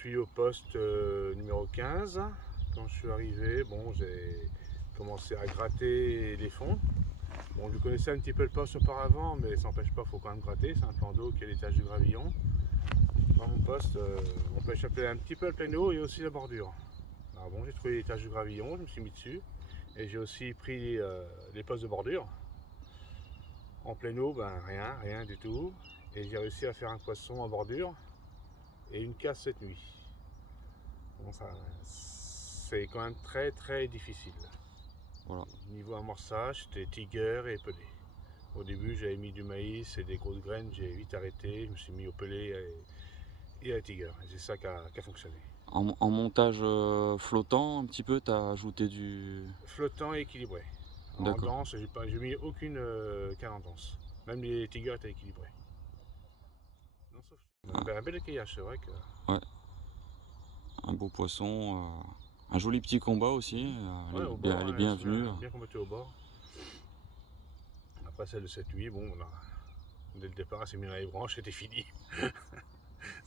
suis au poste numéro 15. Quand je suis arrivé, bon, j'ai commencé à gratter les fonds. Bon, je connaissais un petit peu le poste auparavant, mais ça n'empêche pas, il faut quand même gratter. C'est un plan d'eau qui est à l'étage du gravillon. Dans mon poste, on peut échapper un petit peu le plein eau et aussi la bordure. Alors bon, j'ai trouvé l'étage du gravillon, je me suis mis dessus. Et j'ai aussi pris les postes de bordure. En plein eau, ben rien du tout. Et j'ai réussi à faire un poisson en bordure et une casse cette nuit. Bon, ça, c'est quand même très difficile. Voilà. Niveau amorçage, c'était tiger et pelé. Au début, j'avais mis du maïs et des grosses graines, j'ai vite arrêté. Je me suis mis au pelé et à la tiger. Et c'est ça qui a fonctionné. En montage flottant un petit peu, tu as ajouté du... Flottant et équilibré. En D'accord. danse, j'ai mis aucune canne en danse. Même les tigers étaient équilibrés. Non, sauf... Un bel équillage, c'est vrai que... Ouais. Un beau poisson. Un joli petit combat aussi. Ouais, au bord, Elle est hein, elle se bienvenue. met bien combattue au bord. Après celle de cette nuit, bon, dès le départ, elle s'est mise dans les branches, c'était fini.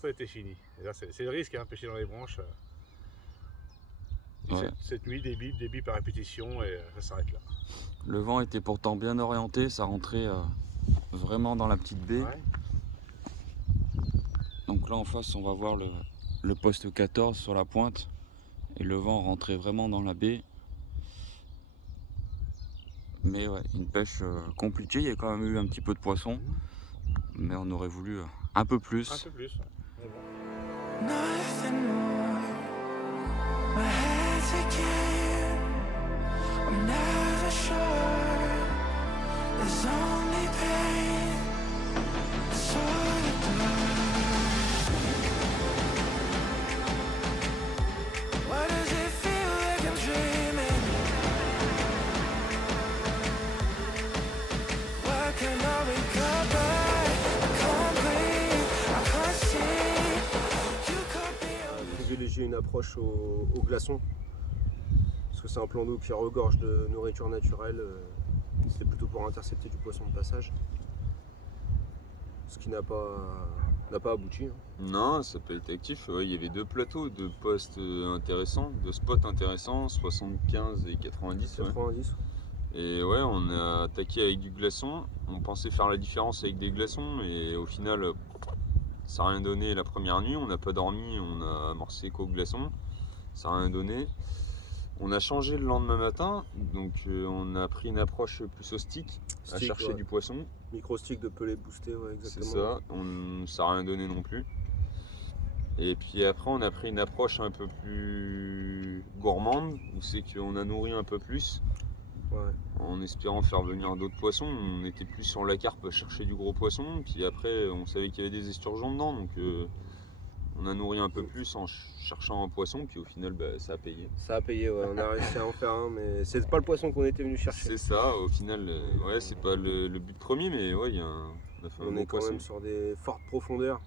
Ça a été fini. Et là, c'est le risque, hein, pêcher dans les branches. Et Ouais. cette nuit, des bips à répétition, et ça s'arrête là. Le vent était pourtant bien orienté, ça rentrait vraiment dans la petite baie. Ouais. Donc là en face, on va voir le poste 14 sur la pointe. Et le vent rentrait vraiment dans la baie. Mais ouais, une pêche compliquée. Il y a quand même eu un petit peu de poisson. Mais on aurait voulu un peu plus. Un peu plus, ouais. Mais bon. Nothing more. My head's again. I'm never sure. There's only pain. It's all the blood. Why does it feel like I'm dreaming? Why can't I wake up? I can't breathe. I can't see. You could be. Privilégier une approche au glaçon parce que c'est un plan d'eau qui regorge de nourriture naturelle. C'est plutôt pour intercepter du poisson de passage, ce qui n'a pas abouti. Non, ça peut être actif. Ouais, il y avait deux plateaux, deux postes intéressants, deux spots intéressants, 75 et 90. 90. Et ouais, on a attaqué avec du glaçon. On pensait faire la différence avec des glaçons, et au final, ça n'a rien donné la première nuit. On n'a pas dormi, on a amorcé qu'au glaçon. Ça n'a rien donné. On a changé le lendemain matin, donc on a pris une approche plus au stick, à chercher ouais. du poisson. Micro stick de pelé boosté, ouais, exactement. C'est ça, ça n'a rien donné non plus. Et puis après, on a pris une approche un peu plus gourmande, où c'est qu'on a nourri un peu plus, Ouais. en espérant faire venir d'autres poissons. On était plus sur la carpe à chercher du gros poisson, puis après, on savait qu'il y avait des esturgeons dedans, donc on a nourri un peu plus en cherchant un poisson, puis au final, ça a payé. Ça a payé, ouais. On a réussi à en faire un, mais c'est pas le poisson qu'on était venu chercher. C'est ça, au final, ouais, c'est pas le but premier, mais ouais, on a fait un On bon est quand poisson. même sur des fortes profondeurs.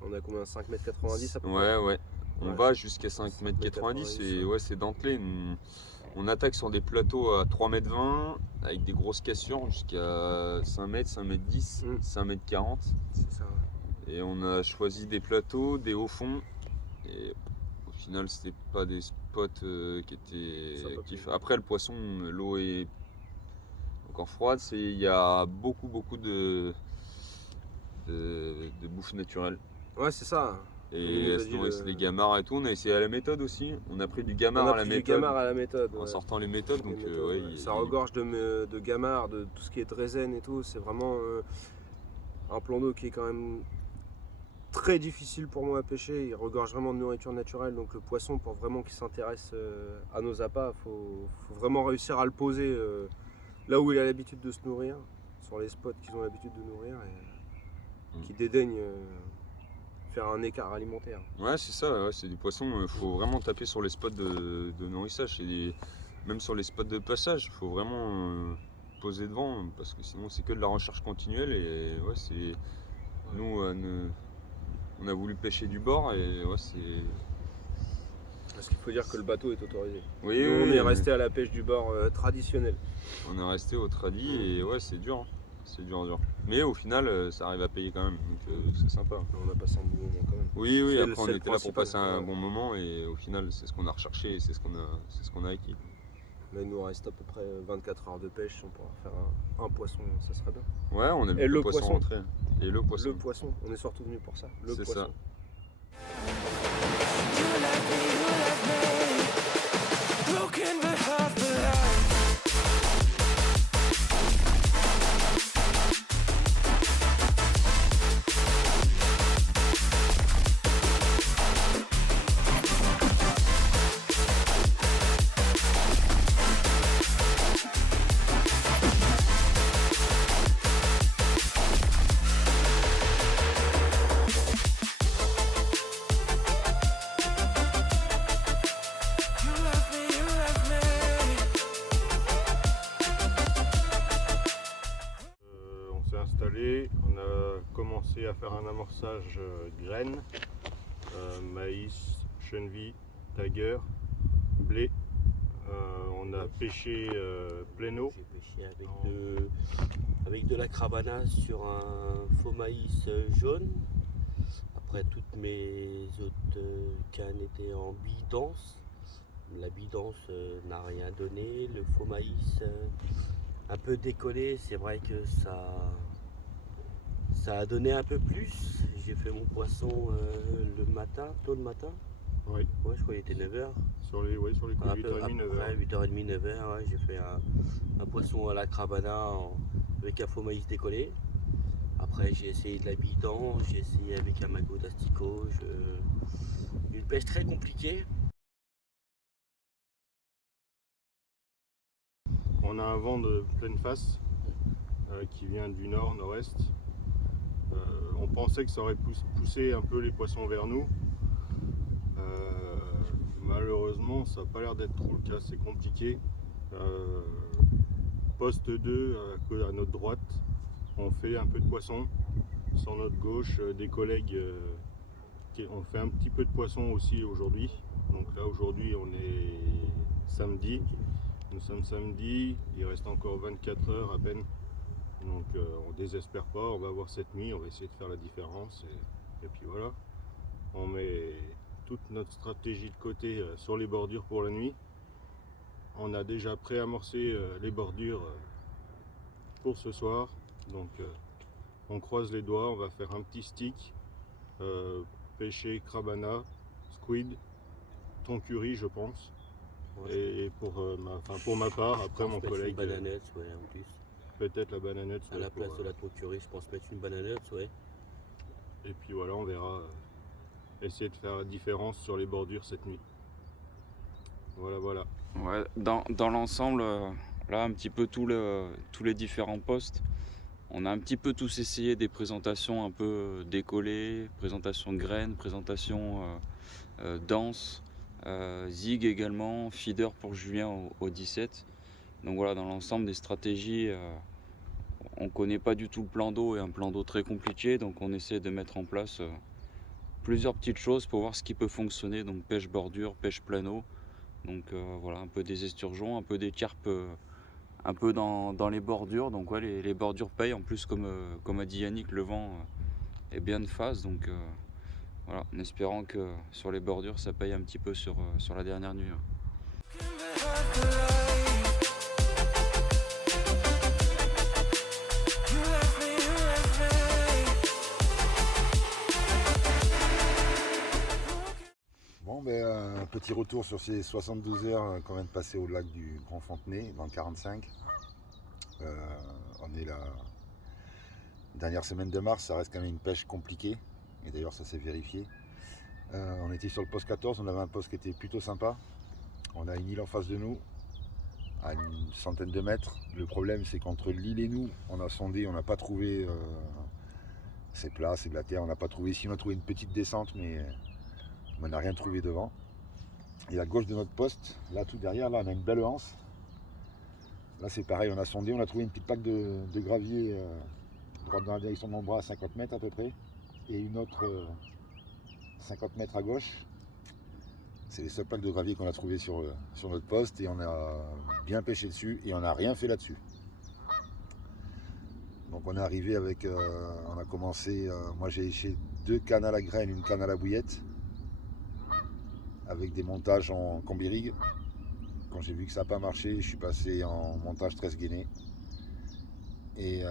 On a combien, 5,90 m à peu près? Ouais. On Ouais. va jusqu'à 5,90 m et ouais, c'est dentelé. On attaque sur des plateaux à 3,20 m avec des grosses cassures jusqu'à 5 m, 5,10 m, 5,40 m. C'est ça, ouais. Et on a choisi des plateaux, des hauts fonds. Et au final, c'était pas des spots qui étaient actifs. Après, le poisson, l'eau est encore froide. Il y a beaucoup de bouffe naturelle. Ouais, c'est ça. Et elles se nourrissent les gamards et tout. On a essayé à la méthode aussi. On a pris du gamard à la méthode. Gamard à la méthode. En Ouais. sortant les méthodes. Donc, ouais, ça regorge de gamard, de tout ce qui est drazen et tout. C'est vraiment un plan d'eau qui est quand même très difficile pour moi à pêcher. Il regorge vraiment de nourriture naturelle. Donc le poisson, pour vraiment qu'il s'intéresse à nos appâts, faut vraiment réussir à le poser là où il a l'habitude de se nourrir, sur les spots qu'ils ont l'habitude de nourrir et qui dédaignent faire un écart alimentaire. Ouais, c'est ça, ouais, c'est du poisson. Il faut vraiment taper sur les spots de nourrissage. Même sur les spots de passage, il faut vraiment poser devant, parce que sinon c'est que de la recherche continuelle. Et ouais, c'est. Nous, on a voulu pêcher du bord, et ouais, c'est. Parce qu'il faut dire que le bateau est autorisé. Oui, Nous, on est resté à la pêche du bord traditionnelle. On est resté au tradi, et ouais, c'est dur. C'est dur. Mais au final, ça arrive à payer quand même, donc c'est sympa. On a passé un bon moment quand même. Oui, C'est après on le était là pour principal. passer un bon moment et au final c'est ce qu'on a recherché et c'est ce qu'on a acquis. Là, il nous reste à peu près 24 heures de pêche. Si on pourra faire un poisson, ça serait bien. Ouais, on a vu Et le le poisson poisson. rentrer. Et le poisson. Le poisson, on est surtout venu pour ça. Le C'est poisson. ça. Broken but half alive. You left me, you left me. On s'est installé, on a commencé à faire un amorçage graines, maïs, chenille, tiger, blé. On a pêché plein eau. J'ai pêché avec de la crabana sur un faux maïs jaune. Après, toutes mes autres cannes étaient en bille dense. La bille dense n'a rien donné. Le faux maïs un peu décollé, c'est vrai que ça a donné un peu plus. J'ai fait mon poisson le matin, tôt le matin. Oui. Ouais, je crois qu'il était 9h. Sur les coups de 8h30, 9h. 8h30, 9h, ouais, j'ai fait un poisson à la crabana avec un faux maïs décollé. Après, j'ai essayé de la bidon, j'ai essayé avec un magot d'asticot. Une pêche très compliquée. On a un vent de pleine face qui vient du nord, nord-est. On pensait que ça aurait poussé un peu les poissons vers nous. Malheureusement, ça n'a pas l'air d'être trop le cas, c'est compliqué. Poste 2 à notre droite, on fait un peu de poisson. Sur notre gauche, des collègues on fait un petit peu de poisson aussi aujourd'hui. Donc là aujourd'hui on est samedi. Nous sommes samedi, il reste encore 24 heures à peine. Donc on désespère pas, on va voir cette nuit, on va essayer de faire la différence. Et puis voilà, on met toute notre stratégie de côté sur les bordures pour la nuit. On a déjà préamorcé les bordures pour ce soir. Donc on croise les doigts, on va faire un petit stick, pêcher crabana, squid, thon curry je pense. Et pour ma part, après mon collègue, Bananette, ouais, en plus. peut-être la bananette. À la place de la thon curry, je pense mettre une bananette, ouais. Et puis voilà, on verra. Essayer de faire la différence sur les bordures cette nuit. Voilà. Ouais, dans l'ensemble, là, un petit peu tous les différents postes, on a un petit peu tous essayé des présentations un peu décollées, présentation de graines, présentation dense, zig également, feeder pour Julien au 17. Donc voilà, dans l'ensemble des stratégies, on ne connaît pas du tout le plan d'eau et un plan d'eau très compliqué, donc on essaie de mettre en place plusieurs petites choses pour voir ce qui peut fonctionner, donc pêche bordure, pêche plein eau. Donc voilà, un peu des esturgeons, un peu des carpes, un peu dans les bordures. Donc ouais, les bordures payent. En plus, comme a dit Yannick, le vent est bien de face. Donc voilà, en espérant que sur les bordures, ça paye un petit peu sur la dernière nuit. Bon, un petit retour sur ces 72 heures qu'on vient de passer au lac du Grand Fontenay, dans le 45. On est la dernière semaine de mars, ça reste quand même une pêche compliquée, et d'ailleurs ça s'est vérifié. On était sur le poste 14, on avait un poste qui était plutôt sympa. On a une île en face de nous, à une centaine de mètres. Le problème c'est qu'entre l'île et nous, on a sondé, on n'a pas trouvé, c'est plat, c'est de la terre, on n'a pas trouvé, ici on a trouvé une petite descente, mais on n'a rien trouvé devant. Et à gauche de notre poste, là tout derrière, là on a une belle anse. Là c'est pareil, on a sondé, on a trouvé une petite plaque de gravier droite dans la direction de mon bras à 50 mètres à peu près. Et une autre 50 mètres à gauche. C'est les seules plaques de gravier qu'on a trouvées sur notre poste et on a bien pêché dessus et on n'a rien fait là-dessus. Donc on est arrivé avec, on a commencé, moi j'ai léché 2 cannes à la graine, une canne à la bouillette, avec des montages en combi rig. Quand j'ai vu que ça n'a pas marché, je suis passé en montage 13 gainés. Et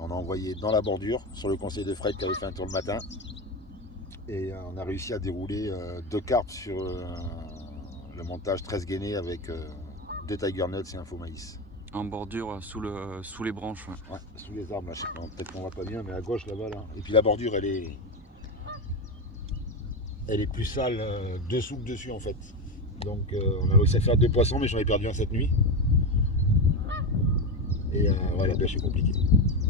on a envoyé dans la bordure, sur le conseil de Fred qui avait fait un tour le matin. Et on a réussi à dérouler 2 carpes sur le montage 13 gainés avec 2 Tiger Nuts et un faux maïs. En bordure sous les branches. Ouais. Ouais, sous les arbres, là, je sais pas, peut-être qu'on voit pas bien, mais à gauche là-bas, là. Et puis la bordure, elle est plus sale dessous que dessus en fait. Donc on a réussi à faire 2 poissons, mais j'en ai perdu un cette nuit. Et ouais, la pêche est compliquée.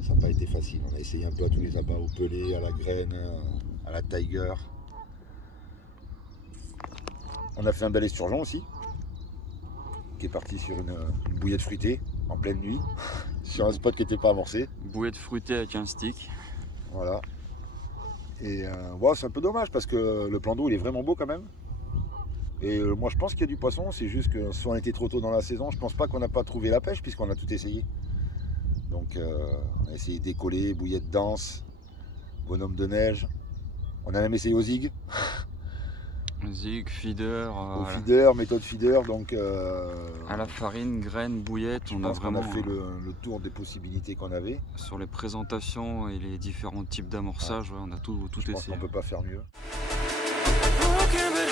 Ça n'a pas été facile. On a essayé un peu à tous les appâts, au pelé, à la graine, à la tiger. On a fait un bel esturgeon aussi, qui est parti sur une bouillette fruitée en pleine nuit, sur un spot qui n'était pas amorcé. Bouillette fruitée avec un stick. Voilà. Et bon, c'est un peu dommage parce que le plan d'eau il est vraiment beau quand même. Et moi je pense qu'il y a du poisson, c'est juste que soit on était trop tôt dans la saison, je pense pas qu'on n'a pas trouvé la pêche puisqu'on a tout essayé. Donc on a essayé d'écoler, bouillette dense, bonhomme de neige. On a même essayé au zig. Zig, feeder. Au feeder, méthode feeder, donc À la farine, graines, bouillette, je on a pense qu'on vraiment a fait le tour des possibilités qu'on avait. sur les présentations et les différents types d'amorçage, ouais, on a tout Je pense essayé. qu'on peut pas faire mieux. Broken but